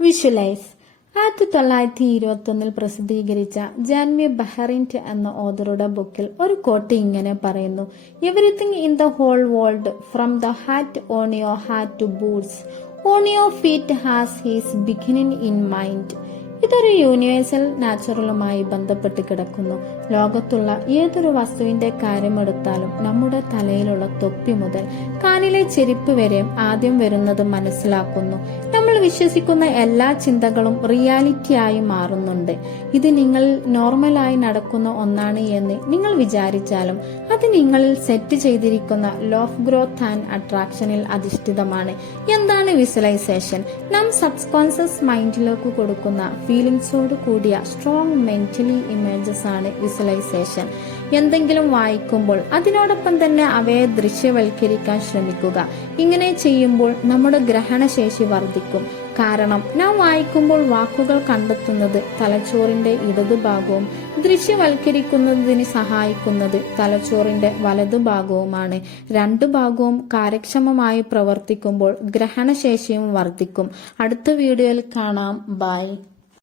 Visualise. ആയിരത്തി തൊള്ളായിരത്തി ഇരുപത്തൊന്നിൽ പ്രസിദ്ധീകരിച്ച ജാൻമി ബഹറിന്റ് എന്ന ഓതറുടെ ബുക്കിൽ ഒരു കോട്ട് ഇങ്ങനെ പറയുന്നു. Everything in the whole world from the hat on your hat to boots on your feet has his beginning in mind ഇതൊരു യൂണിവേഴ്സൽ നാച്ചുറലുമായി ബന്ധപ്പെട്ട് കിടക്കുന്നു? ലോകത്തുള്ള ഏതൊരു വസ്തുവിന്റെ കാര്യമെടുത്താലും നമ്മുടെ തലയിലുള്ള തൊപ്പി മുതൽ കാലിലെ ചെരിപ്പ് വരെ ആദ്യം വരുന്നത് മനസ്സിലാക്കുന്നു. നമ്മൾ വിശ്വസിക്കുന്ന എല്ലാ ചിന്തകളും റിയാലിറ്റിയായി മാറുന്നുണ്ട്. ഇത് നിങ്ങൾ നോർമലായി നടക്കുന്ന ഒന്നാണ് എന്ന് നിങ്ങൾ വിചാരിച്ചാലും അത് നിങ്ങളിൽ സെറ്റ് ചെയ്തിരിക്കുന്ന ലോഫ് ഗ്രോത്ത് ആൻഡ് അട്രാക്ഷനിൽ അധിഷ്ഠിതമാണ്. എന്താണ് വിസ്വലൈസേഷൻ നാം സബ്കോൺഷ്യസ് മൈൻഡിലേക്ക് കൊടുക്കുന്ന ഫീലിംഗ്സോട് കൂടിയ സ്ട്രോങ് മെന്റലി ഇമേജസ് ആണ് വിസ്വലൈസേഷൻ എന്തെങ്കിലും വായിക്കുമ്പോൾ അതിനോടൊപ്പം തന്നെ അവയെ ദൃശ്യവൽക്കരിക്കാൻ ശ്രമിക്കുക. ഇങ്ങനെ ചെയ്യുമ്പോൾ നമ്മുടെ ഗ്രഹണശേഷി വർദ്ധിക്കും. കാരണം നാം വായിക്കുമ്പോൾ വാക്കുകൾ കണ്ടെത്തുന്നത് തലച്ചോറിന്റെ ഇടതുഭാഗവും ദൃശ്യവൽക്കരിക്കുന്നതിന് സഹായിക്കുന്നത് തലച്ചോറിന്റെ വലതുഭാഗവുമാണ് രണ്ടു ഭാഗവും കാര്യക്ഷമമായി പ്രവർത്തിക്കുമ്പോൾ ഗ്രഹണശേഷിയും വർദ്ധിക്കും. അടുത്ത വീഡിയോയിൽ കാണാം. ബൈ